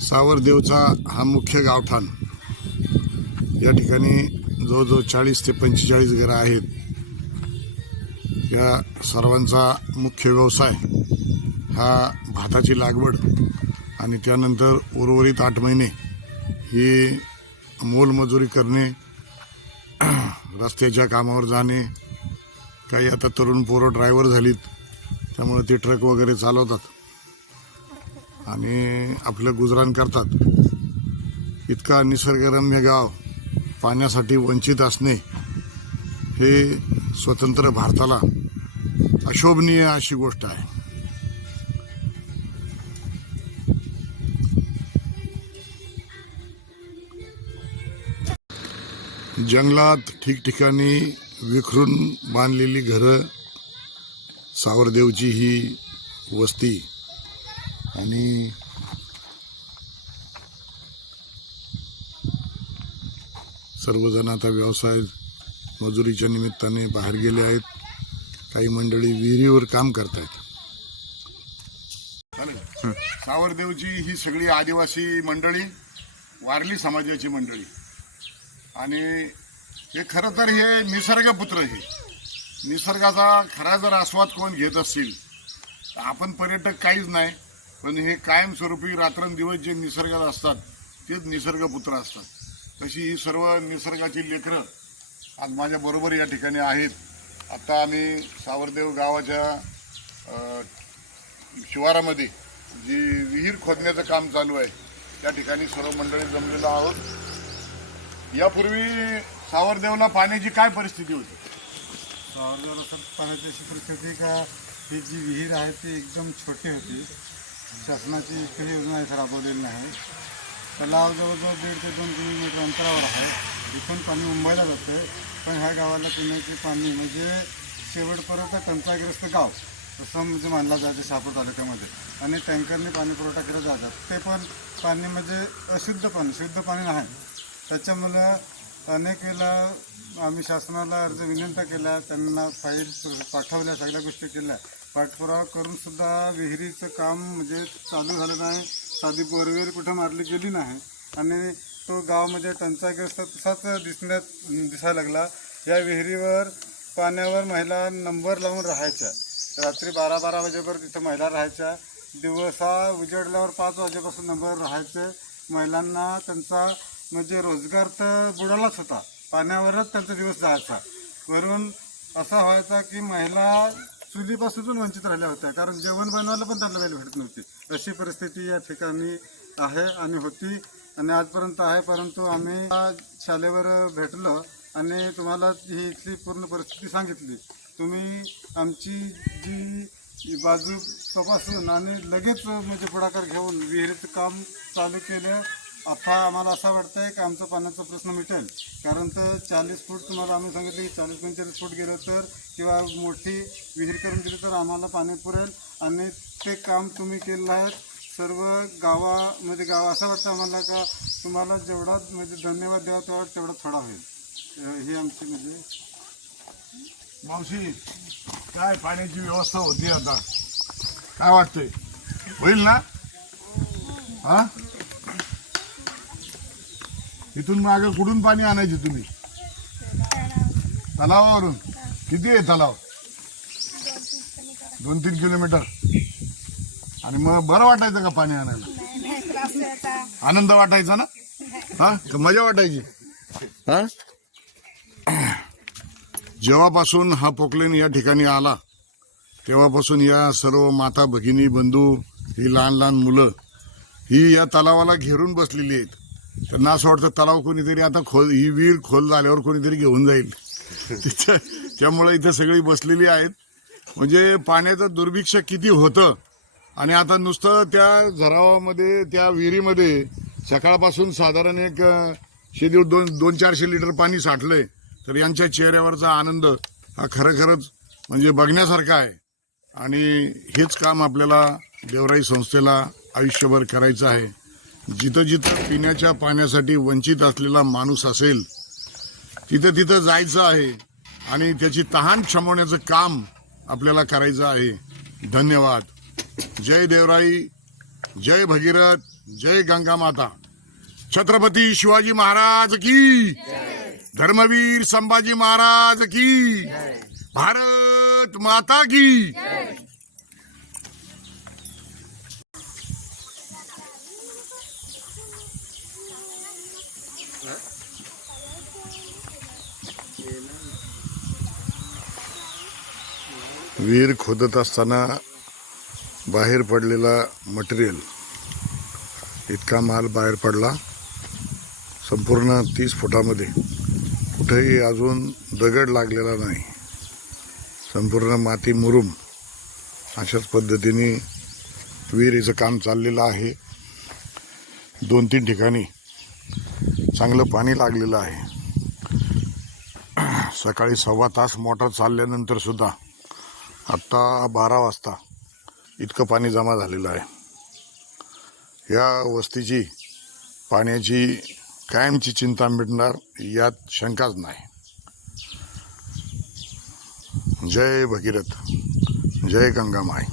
सावरदेवचा हा मुख्य गावठाण। या ठिकाणी जवळजवळ 40 ते 45 घरं आहेत। या सर्वांचा मुख्य व्यवसाय हा भाताची लागवड आणि त्यानंतर उर्वरित 8 महिने ही मोलमजुरी करणे, रस्त्याच्या कामावर जाणे। काही आता तरुण पोरं ड्रायव्हर झालीत, त्यामुळे ते ट्रक वगैरे चालवतात आणि आपलं गुजराण करतात। इतका निसर्गरम्य गाव पाण्यासाठी वंचित असणे हे स्वतंत्र भारताला अशोभनीय अशी गोष्ट आहे। जंगलात ठिकठिकाणी विखरून बांधलेली घरं, सावरदेवची ही वस्ती आणि सर्वजण आता व्यवसाय मजुरीच्या निमित्ताने बाहेर गेले आहेत। काही मंडळी विहिरीवर काम करत आहेत। सावरदेवची ही सगळी आदिवासी मंडळी, वारली समाजाची मंडळी आणि हे खरं तर हे निसर्गपुत्र, हे निसर्गाचा खरा जर आस्वाद कोण घेत असतील तर आपण पर्यटक काहीच नाही, पण हे कायमस्वरूपी रात्रंदिवस जे निसर्गात असतात तेच निसर्गपुत्र असतात। तशी ही सर्व निसर्गाची लेकरं आज माझ्या बरोबर या ठिकाणी आहेत। आता आम्ही सावरदेव गावाच्या शिवारामध्ये जी विहीर खोदण्याचं काम चालू आहे त्या ठिकाणी सर्व मंडळी जमलेलो आहोत। यापूर्वी सावरदेवला पाण्याची काय परिस्थिती होती? सावरदेवला सर पाण्याची अशी परिस्थिती का ही जी विहीर आहे ती एकदम छोटी होती। शासनाची काही योजना इथं राबवलेली नाही। तलाव जवळजवळ 1.5 ते 2 किलोमीटर अंतरावर आहे। इथून पाणी मुंबईला जातं, पण ह्या गावाला पिण्याचे पाणी म्हणजे शेवटपर्यंत टंचाईग्रस्त गाव असं म्हणजे मानलं जातं शहापूर तालुक्यामध्ये। आणि टँकरने पाणी पुरवठा केला जातात, ते पण पाणी म्हणजे अशुद्ध पाणी, शुद्ध पाणी नाही। त्याच्यामुळं अनेक वेळेला आम्ही शासनाला अर्ज विनंती केला, त्यांना फाईल पाठवल्या, सगळ्या गोष्टी केल्या, पाठपुरावा करूनसुद्धा विहिरीचं काम म्हणजे चालू झालं नाही। साधी बोरवेल कुठं मारली गेली नाही आणि तो गाव म्हणजे टंचाईग्रस्त तसाच दिसायला लागला। या विहिरीवर पाण्यावर महिला नंबर लावून राहायच्या। रात्री 12-12 वाजेपर्यंत तिथं महिला राहायच्या। दिवसा उजेडल्यावर 5 वाजेपासून नंबर राहायचे। महिलांना त्यांचा म्हणजे रोजगार तर बुडालाच होता, पाण्यावरच त्यांचा दिवस जायचा। वरून असा व्हायचा की महिला चुलीपासून वंचित राहिल्या होत्या, कारण जेवण बनवायला पण त्यांना वेळ भेटत नव्हती। अशी परिस्थिती या ठिकाणी आहे आणि होती आणि आजपर्यंत आहे। परंतु आम्ही शाळेवर भेटलो आणि तुम्हाला ही इथली पूर्ण परिस्थिती सांगितली। तुम्ही आमची जी बाजू तपासून आणि लगेच म्हणजे पुढाकार घेऊन विहिरीचं काम चालू केलं। आता आम्हाला असं वाटतंय की आमचा पाण्याचा प्रश्न मिटेल, कारण तर 40 फूट तुम्हाला आम्ही सांगितलं की 40-45 फूट गेलं तर किंवा मोठी विहीर करून दिली तर आम्हाला पाणी पुरेल। आणि ते काम तुम्ही केलं आहे सर्व गावामध्ये। गाव असं वाटतं आम्हाला का तुम्हाला जेवढा म्हणजे धन्यवाद द्यावा तेवढा थोडा होईल। ही आमची म्हणजे मावशी, काय पाण्याची व्यवस्था होती, आता काय वाटतंय, होईल ना? हा, इथून मागे कुठून पाणी आणायचे तुम्ही? तलावावरून? किती आहे तलाव? 2-3 किलोमीटर। आणि मग बरं वाटायचं का पाणी आणायला? आनंद वाटायचा ना? हा, मजा वाटायची? हा, जेव्हापासून हा पोकलेन या ठिकाणी आला तेव्हापासून या सर्व माता भगिनी बंधू, ही लहान लहान मुलं ही या तलावाला घेरून बसलेली आहेत। त्यांना असं वाटतं तलाव कोणीतरी आता ही विहीर खोल झाल्यावर कोणीतरी घेऊन जाईल। त्यामुळे इथे सगळी बसलेली आहेत। म्हणजे पाण्याचं दुर्भिक्ष किती होतं आणि आता नुसतं त्या झरावामध्ये, त्या विहिरीमध्ये सकाळपासून साधारण एक 200-400 लिटर पाणी साठलंय। तर यांच्या चेहऱ्यावरचा आनंद हा खरंच म्हणजे बघण्यासारखा आहे। आणि हेच काम आपल्याला देवराई संस्थेला आयुष्यभर करायचं आहे। जिथं जिथं पिण्याच्या पाण्यासाठी वंचित असलेला माणूस असेल तिथं तिथं जायचं आहे आणि त्याची तहान शमवण्याचं काम आपल्याला करायचं आहे। धन्यवाद। जय देवराई, जय भगीरथ, जय गंगा माता. छत्रपती शिवाजी महाराज की, धर्मवीर संभाजी महाराज की, भारत माता की. विहीर खोदत असताना बाहेर पडलेला मटेरियल, इतका माल बाहेर पडला. संपूर्ण 30 फुटामध्ये कुठेही अजून दगड लागलेला नाही. संपूर्ण माती मुरुम अशाच पद्धतीने विहिरीचं काम चाललेलं आहे. 2-3 ठिकाणी चांगलं पाणी लागलेलं आहे. सकाळी 1.25 तास मोटर चालल्यानंतर सुद्धा आत्ता 12 वाजता इतकं पाणी जमा झालेलं आहे. या वस्तीची पाण्याची कायमची चिंता मिटणार यात शंकाच नाही. जय भगीरथ, जय गंगामाई.